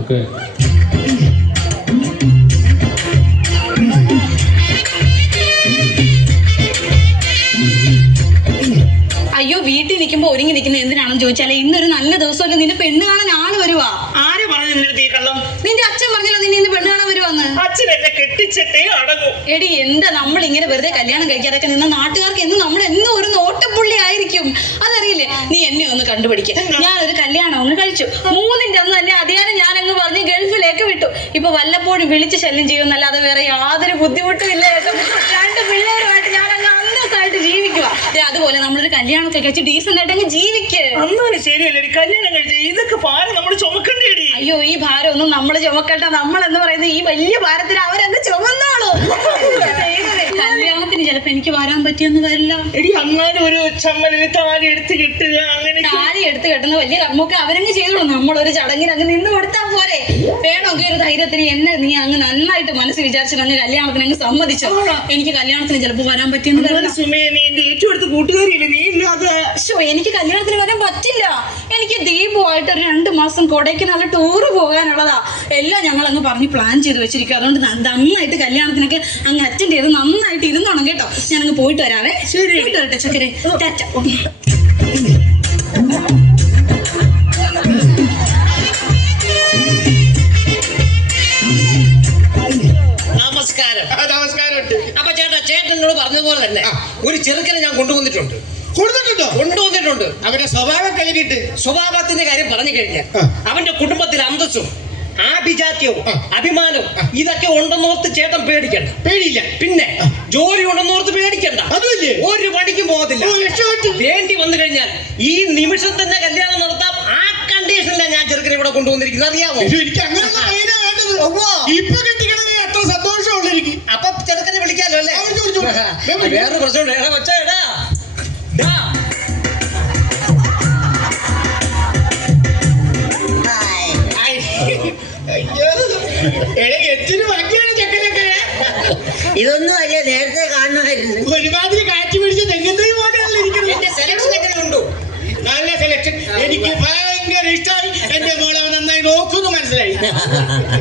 Okay. അയ്യോ, വീട്ടിൽ നിൽക്കുമ്പോ ഒരുങ്ങി നിൽക്കുന്നത് എന്തിനാണെന്ന് ചോദിച്ചാലേ, ഇന്നൊരു നല്ല ദിവസമല്ലേ, നിന്റെ പെണ്ണ് കാണാൻ ആള് വരുവാ. ആര് പറഞ്ഞു നിന്റെ കള്ളം? നിന്റെ അച്ഛൻ പറഞ്ഞല്ലോ നിന്നെ ഇന്ന് പെണ്ണ് കാണാൻ വരുവാന്ന്. അച്ഛൻ എന്നെ കെട്ടിച്ചിട്ടേ അടങ്ങും. എടി, എന്താ നമ്മൾ ഇങ്ങനെ വെറുതെ കല്യാണം കഴിക്കാതൊക്കെ നിന്ന് നാട്ടുകാർക്ക് എന്നും നമ്മൾ എന്നും ഒരു നോട്ടപ്പുള്ളി ആയിരിക്കും. അതറിയില്ലേ? നീ എന്നെ ഒന്ന് കണ്ടുപിടിക്കുക. ഞാനൊരു കല്യാണം ഒന്ന് കഴിച്ചു, 3ന്റെ അന്ന് തന്നെ അതിയാനും ഞാൻ അങ്ങ് പറഞ്ഞ് ഗൾഫിലേക്ക് വിട്ടു. ഇപ്പൊ വല്ലപ്പോഴും വിളിച്ച് ശല്യം ചെയ്യുമെന്നല്ലാതെ വേറെ യാതൊരു ബുദ്ധിമുട്ടും ഇല്ല. 2 പിള്ളേരുമായിട്ട് ഞാൻ അങ്ങ് അന്തസ്സായിട്ട് ജീവിക്കുക. അതുപോലെ നമ്മളൊരു കല്യാണമൊക്കെ കഴിച്ച് ഡീസന്റ് ആയിട്ട് അങ്ങ് ജീവിക്ക്. അന്നാലും ശരിയല്ലേ കല്യാണം കഴിച്ച ഇതൊക്കെ ഭാരം നമ്മൾ ചുമക്കണ്ടേടി. അയ്യോ, ഈ ഭാരം ഒന്നും നമ്മൾ ചുമക്കണ്ട. നമ്മൾ എന്ന് പറയുന്നത് ഈ വലിയ ഭാരത്തിന് അവരെന്ത് ചുമന്നാളോ. കല്യാണത്തിന് ചിലപ്പോ എനിക്ക് വരാൻ പറ്റിയെന്ന് വരില്ല. എടി, അന്നാലും ഒരു ചമ്മലിന് താലി എടുത്ത് കെട്ടുക, അങ്ങനെ താലി എടുത്ത് കെട്ടുന്ന വലിയ കർമ്മമൊക്കെ അവരങ്ങ് ചെയ്തോളൂ. നമ്മളൊരു ചടങ്ങിന് അങ്ങ് നിന്ന് കൊടുത്താൽ പോരെ. വേണമെങ്കിൽ ഒരു ധൈര്യത്തിന് എന്നെ നീ അങ്ങ് നന്നായിട്ട് മനസ്സ് വിചാരിച്ചിട്ട് അങ്ങ് കല്യാണത്തിന് അങ്ങ് സമ്മതിച്ചോ. എനിക്ക് കല്യാണത്തിന് ചിലപ്പോ വരാൻ പറ്റിയെന്ന് വരില്ല. സുമേ, നീ എന്റെ ഏറ്റവും അടുത്ത കൂട്ടുകാരിയല്ലേ, നീ ഇല്ലാതെ. എനിക്ക് കല്യാണത്തിന് വരാൻ പറ്റില്ല. എനിക്ക് ദീപുമായിട്ട് ഒരു 2 മാസം കൊടൈക്കനാല് ടൂറ് പോകാനുള്ളതാ. എല്ലാം ഞങ്ങൾ അങ്ങ് പറഞ്ഞ് പ്ലാൻ ചെയ്ത് വെച്ചിരിക്കും. അതുകൊണ്ട് നന്നായിട്ട് കല്യാണത്തിനൊക്കെ അങ്ങ് അറ്റൻഡ് ചെയ്ത് നന്നായിട്ട് ഇരുന്നോണം കേട്ടോ. ഞാനങ്ങ് പോയിട്ട് വരാവേ. ശരി, പോയിട്ട് വരട്ടെ ചക്കരെ. ടാറ്റ. നമസ്കാരം. അപ്പൊ ചേട്ടനോട് പറഞ്ഞതുപോലെ തന്നെ ഒരു ചെറുക്കനെ ഞാൻ കൊണ്ടുവന്നിട്ടുണ്ട്. അവന്റെ സ്വഭാവം കഴിഞ്ഞിട്ട് സ്വഭാവത്തിന്റെ കാര്യം പറഞ്ഞു കഴിഞ്ഞാൽ അവന്റെ കുടുംബത്തിൽ അന്തസ്സും ആഭിജാത്യവും അഭിമാനവും ഇതൊക്കെ ഉണ്ടെന്നോർത്ത് ചേട്ടൻ പേടിക്കണ്ട. പേടിയില്ല. പിന്നെ ജോലി ഉണ്ടെന്നോർത്ത് പേടിക്കണ്ട. അതുമില്ലേ? ഒരു പണിക്കും പോകത്തില്ല. വേണ്ടി വന്നു കഴിഞ്ഞാൽ ഈ നിമിഷം തന്നെ കല്യാണം നടത്താം. ആ കണ്ടീഷനിലാണ് ഞാൻ ചെറുക്കനെ ഇവിടെ കൊണ്ടുവന്നിരിക്കുന്നത്. അറിയാമോ? എനിക്ക് അങ്ങനെ ഇപ്പൊ കെട്ടിക്കണത് എത്ര സന്തോഷമുള്ള എനിക്ക്. അപ്പൊ ചെറുക്കനെ വിളിക്കാലോ അല്ലേ? വേറൊരു പ്രശ്നമുണ്ട്. എടാ കൊച്ചാ, എടാ ഇതൊന്നും അല്ല, നേരത്തെ കാണണമായിരുന്നു. ഒരുമാതിരി കാറ്റ് പിടിച്ച് തെങ്ങുന്നീ പോലെയല്ല ഇരിക്കുന്നത്. എന്റെ സെലക്ഷൻ എങ്ങനെയുണ്ടോ? നല്ല സെലക്ഷൻ. എനിക്ക് ഭയങ്കര ഇഷ്ടമായി. എന്റെ മോളെ നന്നായി നോക്കുന്നു, മനസ്സിലായി.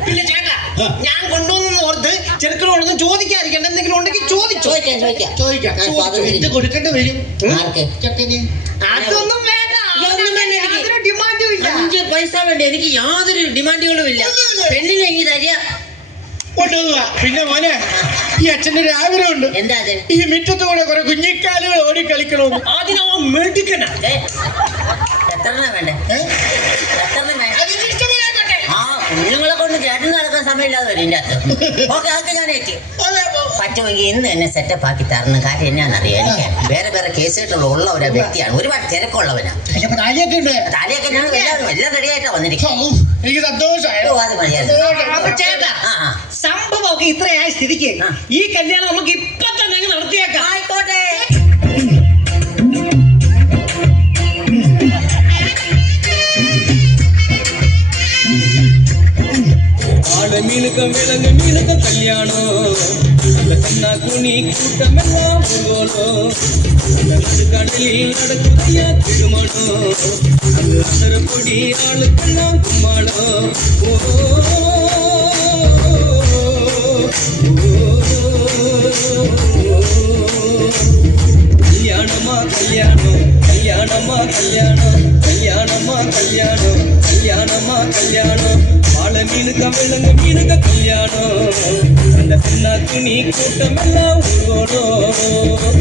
പിന്നെ ചേട്ടാ, ഞാൻ കൊണ്ടുവന്ന ഓർത്ത് ചെറുക്കനോടൊന്നും ചോദിക്കാതിരിക്കണ്ട. എന്തെങ്കിലും ഉണ്ടെങ്കിൽ ചോദിക്കാം. ഇത് കൊടുക്കേണ്ടി വരും. ചെക്കന് അതൊന്നും വേണ്ട. യാതൊരു ഡിമാൻഡും ഇല്ല. 5 പൈസ വേണ്ട. എനിക്ക് യാതൊരു ഡിമാൻഡുകളും ഇല്ല. പെണ്ണിനെ എനിക്ക് തരിക. കൊണ്ടുപോവാ. പിന്നെ മോനെ, ഈ അച്ഛൻ്റെ ഒരു ആഗ്രഹമുണ്ട്. എന്താ? ഈ മുറ്റത്ത് കൂടെ കുറെ കുഞ്ഞിക്കാലുകൾ ഓടി കളിക്കണമെന്ന്. അതിനോ മെഡിക്കന. എത്രണ്ണ വേണ്ടേ? ആ, കുഞ്ഞുങ്ങളെ കൊണ്ട് ചേട്ടൻ നടക്കാൻ സമയമില്ലാതെ വരും ഇതിന്റെ അകത്ത്. ഓക്കെ, അതൊക്കെ ഞാൻ ഏറ്റി. പറ്റുമെങ്കിൽ ഇന്ന് എന്നെ സെറ്റപ്പ് ആക്കി തരണം. കാര്യം എന്നാന്നറിയാം, എനിക്ക് വേറെ കേസുകൾ ഉള്ള ഒരു വ്യക്തിയാണ്. ഒരുപാട് തിരക്കുള്ളവനാ. താലിയൊക്കെ ഞാൻ എല്ലാം റെഡി ആയിട്ടാ വന്നിരിക്കും. എനിക്ക് സന്തോഷമായോ? അത് മതിയായിരുന്നു. ചേട്ടാ, സംഭവമൊക്കെ ഇത്രയായ സ്ഥിതിക്ക് ഈ കല്യാണം നമുക്ക് ഇപ്പൊ തന്നെ അങ്ങ് നടത്തിയേക്കാം. ആയിക്കോട്ടെ. மீனுக்க கல்யாணம் குனி கூட்டமெல்லாம் கடலில் நடக்குதையா திருமணம் அசரப்பொடி ஆளுக்கெல்லாம் கும்மாளம். கல்யாணமா கல்யாணம், கல்யாணமா கல்யாணம், கல்யாணமா கல்யாணம், கல்யாணமா கல்யாணம். வாழை மீனுக்க விலங்கு மீனுக்க கல்யாணம். அந்த சின்ன துணி கூட்டமெல்லாம் ஊர்வலம்.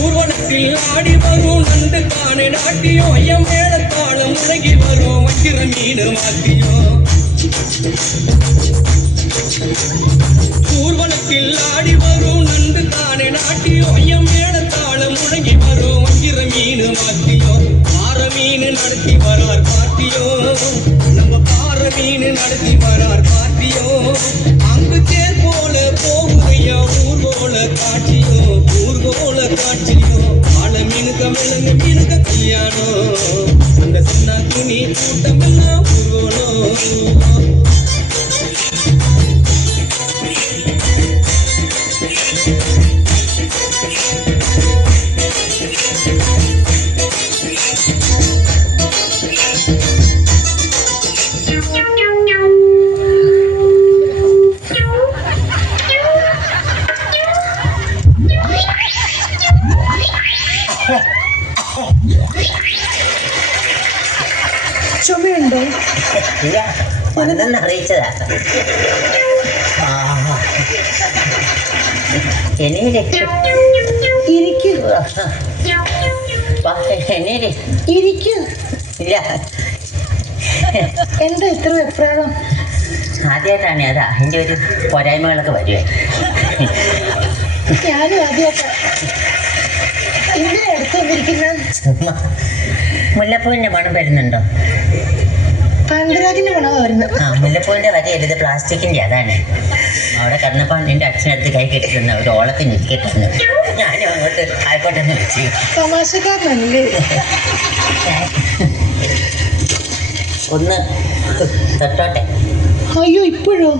ஊர்வலத்தில் ஆடி வரும் நண்டு காணை நாட்டியம். ஐயம் மேளத்தாளம் முழங்கி வரும் வஞ்சிர மீன் வாத்தியம். ஊர்வலத்தில் ஆடி வரும் நண்டு காணை நாட்டியம். ஐயம் மேளத்தாளம் முழங்கி வரும் வஞ்சிர மீன் வாத்தியம். பாற மீன் நடத்தி வரார் பாத்தியம். நம்ம பாற மீன் நடத்தி வரார் பாத்தியம். அங்கு தேர் போல போகுதையா ஊர்கோல காட்சியோ, ஊர்கோல காட்சியோ. ஆள மீனுக்க விலங்கு மீனுக்க கல்யாணம். அந்த சின்ன துணி கூட்டமெல்லாம் ஊர்வலம். ഇല്ല വന്നെന്ന് അറിയിച്ചതാ. എന്നീര് ഇരിക്കൂ എന്നീര് ഇരിക്കൂ. ഇല്ല എന്താ ഇത്ര വെപ്രാളം? ആദ്യമായിട്ടാണ് അതാ എൻ്റെ ഒരു പോരായ്മകളൊക്കെ വരുവേ. ഞാനും ആദ്യമായിട്ടാ. എന്തിനാ എടുത്തു വന്നിരിക്കുന്ന? മുല്ലപ്പൂവിൻ്റെ മണം വരുന്നുണ്ടോ? പാൻപരാഗിന്റെ മണമാ വരുന്നത്. ആ മുല്ലപ്പൂവിൻ്റെ വരയല്ല, ഇത് പ്ലാസ്റ്റിക്കിൻ്റെ. അതാണ് അവിടെ കിടന്നപ്പോൾ എൻ്റെ അച്ഛനടുത്ത് കൈ കെട്ടിരുന്ന ഒരു ഓളത്തിന് ഇരിക്കട്ടെന്ന് ഞാനും അങ്ങോട്ട് ആയിക്കോട്ടെന്ന് വെച്ചു. തമാശക്കാരനല്ലേ? ഒന്ന് തൊട്ടോട്ടെ. അയ്യോ ഇപ്പോഴോ?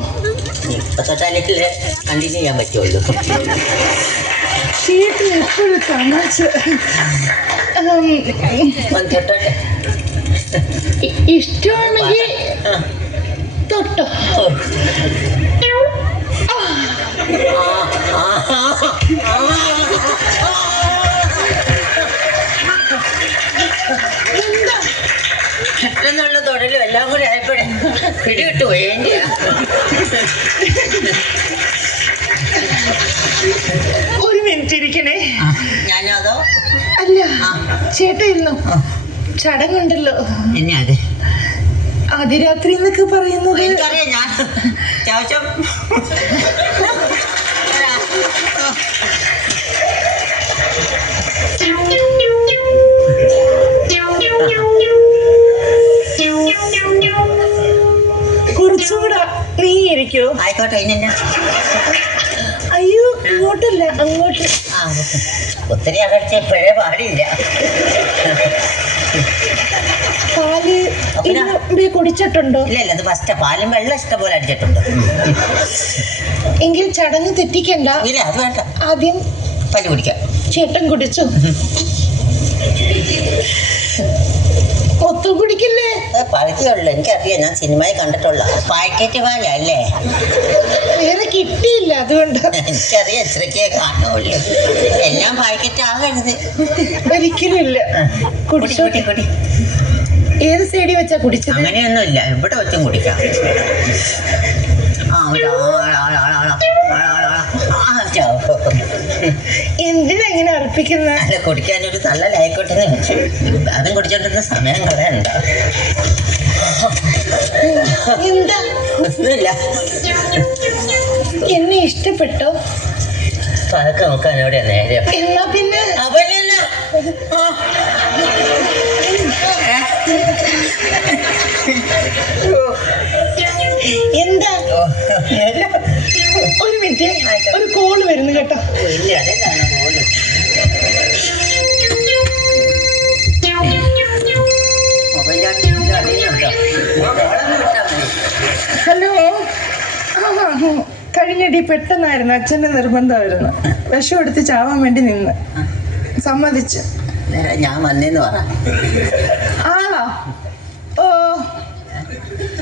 ഇപ്പൊ തൊട്ടാലിട്ടിൽ കണ്ടിന്യൂ ചെയ്യാൻ പറ്റുള്ളൂ. ചേട്ടൻ എപ്പോഴും തമാശ. ഒന്ന് തൊട്ടോട്ടെ. ഇഷ്ടമാണെങ്കിൽ തൊട്ടോ. എന്താ പെട്ടെന്നുള്ള തൊടലും എല്ലാം കൂടി ആയപ്പോഴേ പിടികിട്ടു വേണ്ടിയാ. ഒരു മിനിറ്റ് ഇരിക്കണേ. ഞാനോ അതോ? അല്ല ചേട്ടൻ ഇരുന്നു. ചടങ്ങുണ്ടല്ലോ. എന്നെ അതെ അതിരാത്രി എന്നൊക്കെ പറയുന്നത്. എനിക്കറിയാം. ഞാൻ അത്യാവശ്യം കുറച്ചുകൂടെ നീ ഇരിക്കോ? ആയിക്കോട്ടെ. ഇന്നെ അയ്യോ ഇങ്ങോട്ടല്ല അങ്ങോട്ട്. ആ ഒത്തിരി അകർച്ച ഇപ്പോഴേ പാടില്ല. പാല് ഇതിനുമ്പേ കുടിച്ചിട്ടുണ്ടോ? ഇല്ല ഇല്ല, അത് ഫസ്റ്റ് പാലും വെള്ളം ഇഷ്ടം പോലെ അടിച്ചിട്ടുണ്ട്. എങ്കിൽ ചടങ്ങ് തെറ്റിക്കണ്ട. ഇല്ല അത് വേണ്ട, ആദ്യം പാല് കുടിക്കാം. ചേട്ടൻ കുടിച്ചു. ഒത്തു കുടിക്കില്ലേ? പഴുത്തിയുള്ളു, എനിക്കറിയാം. ഞാൻ സിനിമയിൽ കണ്ടിട്ടുള്ള പാക്കറ്റ് പാലല്ലേ. വേറെ കിട്ടിയില്ല അതുകൊണ്ട്. എനിക്കറിയാം, ഇത്രയ്ക്കേ കാണുള്ളൂ. എല്ലാം പാക്കറ്റ് ആകരുത്. ഒരിക്കലും ഇല്ല. കുടിച്ചു. കുടി കുടി. ഏത് സൈഡിൽ വെച്ചാ കുടിച്ചത്? അങ്ങനെയൊന്നുമില്ല, ഇവിടെ വെച്ചും കുടിക്കാം. എന്തിനെങ്ങനെ അർപ്പിക്കുന്ന? അല്ല, കുടിക്കാനൊരു തള്ളലായിക്കോട്ടെ എന്ന് വെച്ചു. അതും കുടിച്ചോണ്ടിരുന്ന സമയം കളയണ്ട. എന്താ? ഒന്നുമില്ല. എന്നെ ഇഷ്ടപ്പെട്ടോ? അതൊക്കെ നോക്കാൻ എവിടെ നേരം. എന്നാ പിന്നെ അവനല്ല. എന്താ? ഒരു മിനിറ്റ്, ഒരു കോള് വരുന്നു കേട്ടോ. ഇല്ല അതെന്താണ് പോലും. ഹലോ. കഴിഞ്ഞടി പെട്ടെന്നായിരുന്നു. അച്ഛൻ്റെ നിർബന്ധമായിരുന്നു. വിഷം എടുത്ത് ചാവാൻ വേണ്ടി നിന്ന്. സമ്മതിച്ചു. ഞാൻ വന്നേന്ന് പറ. ആളോ? ഓ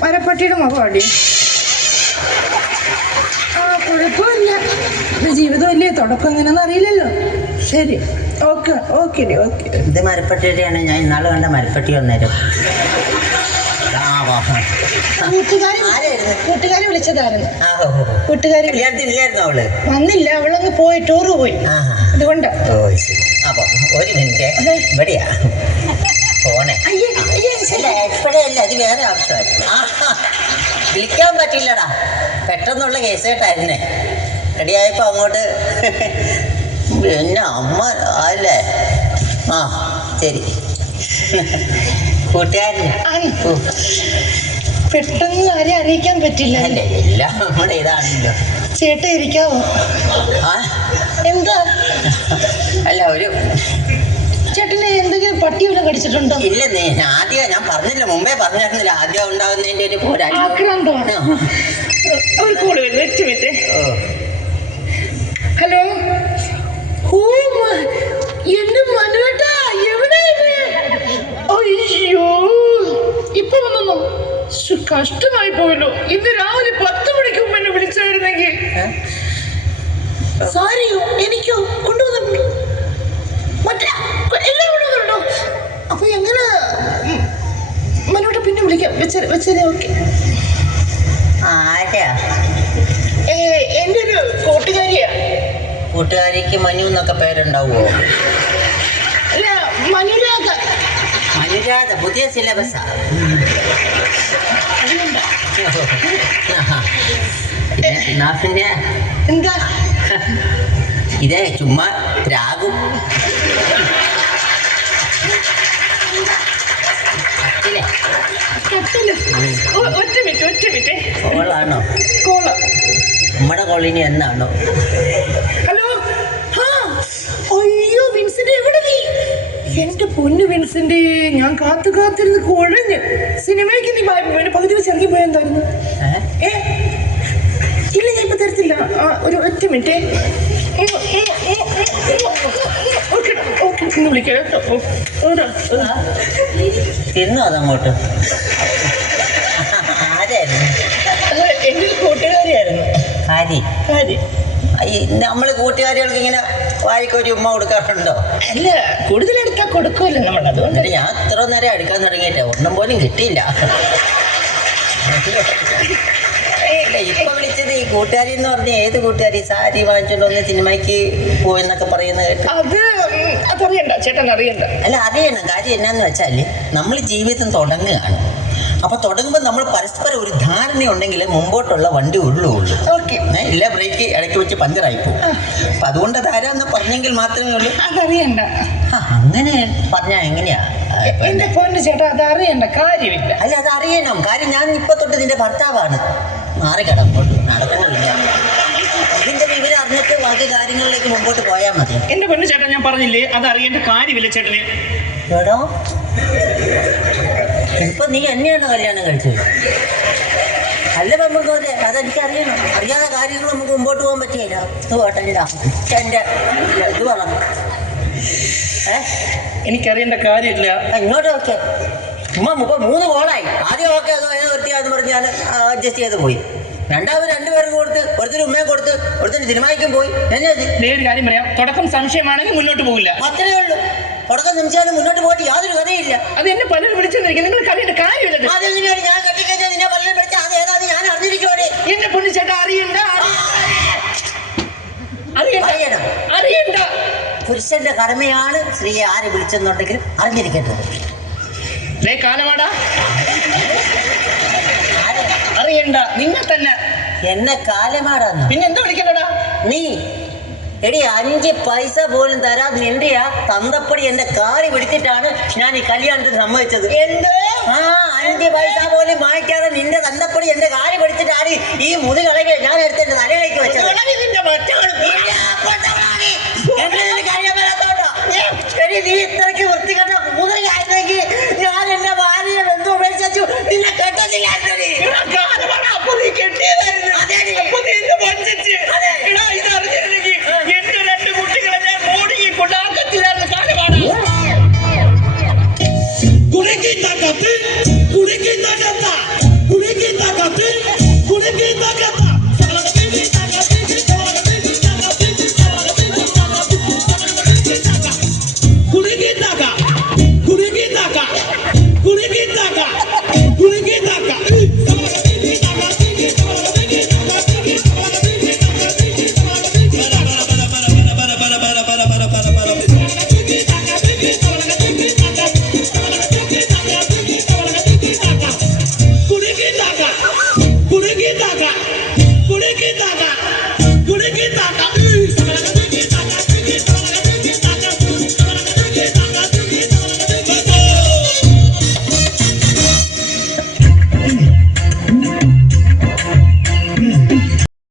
മരപ്പട്ടിയുടെ മുഖമാടി. ആ കുഴപ്പമില്ല. ജീവിതമല്ലേ, തുടക്കം എങ്ങനെയാണെന്ന് അറിയില്ലല്ലോ. ശരി, ഓക്കെ ഓക്കെ ഓക്കെ. ഇത് മരപ്പട്ടിയുടെയാണ്. ഞാൻ ഇന്നാൾ കണ്ട മരപ്പട്ടി വന്നേരും. കൂട്ടുകാരി വിളിച്ചതായിരുന്നു. കൂട്ടുകാരി കല്യാണത്തിനില്ലായിരുന്നു അവള്. വന്നില്ല, അവളങ്ങ് പോയി, ടൂറ് പോയി. അതുകൊണ്ട്. ഓ ശരി. അപ്പൊ ഒരു മിനിറ്റ്, ഇവിടെയാ ഫോണേ. അല്ല ഇപ്പോഴേ അല്ല, അത് വേറെ ആവശ്യമായിരുന്നു. വിളിക്കാൻ പറ്റില്ലടാ, പെട്ടെന്നുള്ള കേസ് കേട്ടായിരുന്നേ. റെഡിയായപ്പോ അങ്ങോട്ട് പിന്നെ അമ്മ അല്ലേ. ആ ശരി. കൂട്ടുകാരൻ പെട്ടെന്ന് ആരെയും അറിയിക്കാൻ പറ്റില്ല. അല്ലേ, എല്ലാം നമ്മുടെ ഇതാണല്ലോ. ചേട്ടൻ ഇരിക്കാവോ? ആ എന്താ? അല്ല, ഒരു ചേട്ടനെ എന്തെങ്കിലും പട്ടി വല്ലതും കടിച്ചിട്ടുണ്ടോ? ഇല്ലെന്നേ. ആദ്യം ഞാൻ പറഞ്ഞില്ല, മുമ്പേ പറഞ്ഞിരുന്നില്ല. ആദ്യം ഉണ്ടാകുന്നതിന്റെ ഒരു ആക്രാന്തമാണ്. ഒരു കോള് വരുന്നു, 8 മിനിറ്റ്. ഹലോ. ഓ എന്റെ മനുവേട്ടാ, എവിടെ? അയ്യോ ഇപ്പൊ വന്നോ? കഷ്ടമായി പോയല്ലോ. ഇന്ന് രാവിലെ 10 മണിക്ക് മുമ്പ് എന്നെ വിളിച്ചായിരുന്നെങ്കിൽ. സാരിയോ എനിക്കോ കൊണ്ടുവന്നിട്ടുണ്ടോ? മറ്റേ എല്ലാം കൊണ്ടുവന്നിട്ടുണ്ടോ? അപ്പൊ എങ്ങനെ മനുവേട്ട പിന്നെ വിളിക്കാം. വെച്ചേരെ. ഓക്കെ. ആരാ? എന്റെ ഒരു കൂട്ടുകാരിയാ. കൂട്ടുകാരിക്ക് മനു എന്നൊക്കെ പേരുണ്ടാവുമോ? അല്ല, മനുരാഗ. മനുരാധ പുതിയ സിലബസാ. പിന്നെ എന്താ ഇതേ ചുമ്മാ രാഗും. ഒറ്റ മിനിറ്റ്. കോളാണോ? കോള. നമ്മുടെ കോളിനി എന്നാണോ? ഹലോ. അയ്യോ വിൻസെന്റ്, എവിടെ നീ? എന്റെ പൊന്നു വിൻസെന്റ്, ഞാൻ കാത്തിരുന്ന് കുഴഞ്ഞ്. സിനിമയ്ക്ക് നീ പകുതി വെച്ച് ഇറങ്ങി പോയെന്തായിരുന്നു? ഇല്ല, ഞാൻ ഇപ്പൊ തരത്തില്ല. ഒരു ഒറ്റ മിനിറ്റ്. വിളിക്കാം കേട്ടോ. തിന്നോ അതങ്ങോട്ട്? ആരായിരുന്നു? എന്റെ ഒരു കൂട്ടുകാരിയായിരുന്നു. കാരി. നമ്മള് കൂട്ടുകാരികൾക്ക് ഇങ്ങനെ വായിക്കൊരു ഉമ്മ കൊടുക്കാറുണ്ടോ? അല്ല, കൂടുതൽ എടുത്താൽ കൊടുക്കുമല്ലോ നമ്മൾ. അതുകൊണ്ട് ഞാൻ ഇത്ര നേരം എടുക്കാൻ തുടങ്ങിയിട്ടേ ഒന്നും പോലും കിട്ടിയില്ല. ഇപ്പൊ വിളിച്ചത് ഈ കൂട്ടുകാരി എന്ന് പറഞ്ഞ ഏത് കൂട്ടുകാരി? സാരി വാങ്ങിച്ചോണ്ട് വന്ന് സിനിമയ്ക്ക് പോയെന്നൊക്കെ പറയുന്നത് കേട്ടു. അതറിയണ്ട ചേട്ടൻ, അറിയണ്ട. അല്ല, അറിയണം. കാര്യം എന്നാന്ന് വെച്ചാല് നമ്മൾ ജീവിതം തുടങ്ങുകയാണ്. അപ്പൊ തുടങ്ങുമ്പോൾ നമ്മൾ പരസ്പരം ഒരു ധാരണ ഉണ്ടെങ്കിൽ മുമ്പോട്ടുള്ള വണ്ടി ഉള്ളൂ. ഇല്ല ബ്രേക്ക് ഇടയ്ക്ക് വെച്ച് പഞ്ചറായി പോകും. അപ്പൊ അതുകൊണ്ട് അതാരാന്ന് പറഞ്ഞെങ്കിൽ മാത്രമേ ഉള്ളൂ. അതറിയണ്ട. അങ്ങനെ പറഞ്ഞാ എങ്ങനെയാ? എന്റെ പൊന്നു ചേട്ടാ, അതറിയണ്ട കാര്യമില്ല. അല്ല, അതറിയണം. കാര്യം ഞാൻ ഇപ്പൊ തൊട്ട് നിന്റെ ഭർത്താവാണ്. മാറിക്കിടങ്ങോട്ട് നടക്കുന്നില്ല. ഇതിന്റെ വിവരം അറിഞ്ഞിട്ട് ബാക്കി കാര്യങ്ങളിലേക്ക് മുമ്പോട്ട് പോയാൽ മതി. എന്റെ പൊന്നു ചേട്ടാ, ഞാൻ പറഞ്ഞില്ലേ, അതറിയേണ്ട കാര്യമില്ല ചേട്ടന്. എടോ, ഇപ്പൊ നീ എന്നെയാണ് കല്യാണം കഴിച്ചത്? അല്ല പെൺപിള്ളേരെ, അതെനിക്കറിയണം. അറിയാത്ത കാര്യങ്ങൾ നമുക്ക് മുമ്പോട്ട് പോകാൻ പറ്റിയില്ല. ഇത് പോട്ടല്ല എന്റെ ഇത് പറഞ്ഞു. എനിക്കറിയേണ്ട കാര്യമില്ല. ഇങ്ങോട്ട് ഓക്കെ. ഉമ്മ 3 കോളായി. ആദ്യം ഓക്കെ വൃത്തിയാന്ന് പറഞ്ഞ് ഞാൻ അഡ്ജസ്റ്റ് ചെയ്ത് പോയി. രണ്ടുപേരും കൊടുത്ത്, ഒരുത്തിന് ഉമ്മയും കൊടുത്ത്, ഒരുത്തിന് സിനിമയ്ക്കും പോയി. എന്നെ ഒരു കാര്യം പറയാം, തുടക്കം സംശയമാണെങ്കിൽ മുന്നോട്ട് പോകില്ല. അത്രയേ ഉള്ളൂ. തുടക്കം സംശയം മുന്നോട്ട് പോയിട്ട് യാതൊരു കഥയില്ല. അത് എന്നെ പലരും വിളിച്ചെന്നിരിക്കും. നിങ്ങൾ അറിയേണ്ട കാര്യമില്ല. അതെങ്ങനെയാണ്? ഞാൻ കെട്ടിക്കഴിഞ്ഞാൽ നിന്നെ പലരും വിളിച്ച അത് ഏതാന്ന് ഞാൻ അറിഞ്ഞിരിക്കോടെ. എന്റെ പൊന്നു ചേട്ടാ, അറിയണ്ട. പുരുഷന്റെ കടമയാണ് സ്ത്രീയെ ആര് വിളിച്ചെന്നുണ്ടെങ്കിൽ അറിഞ്ഞിരിക്കേണ്ടത്. കാലമാടാ, അറിയണ്ട. നിന്നെ തന്നെ. എന്നെ കാലമാടാന്ന് പിന്നെ എന്താ വിളിക്കണ്ടടാ? നീ എടി 5 പൈസ പോലും തരാതെ നിന്റെ ആ തന്തപ്പടി എന്റെ കാറി പിടിച്ചിട്ടാണ് ഞാൻ ഈ കല്യാണത്തിന് സമ്മതിച്ചത്. 5 പൈസ പോലും വാങ്ങിക്കാതെ നിന്റെ തന്തപ്പടി എന്റെ കാറി പിടിച്ചിട്ടാണ് ഈ മുതുകളെ ഞാൻ എടുത്ത് എന്റെ തലയിലേക്ക് വെച്ചത്.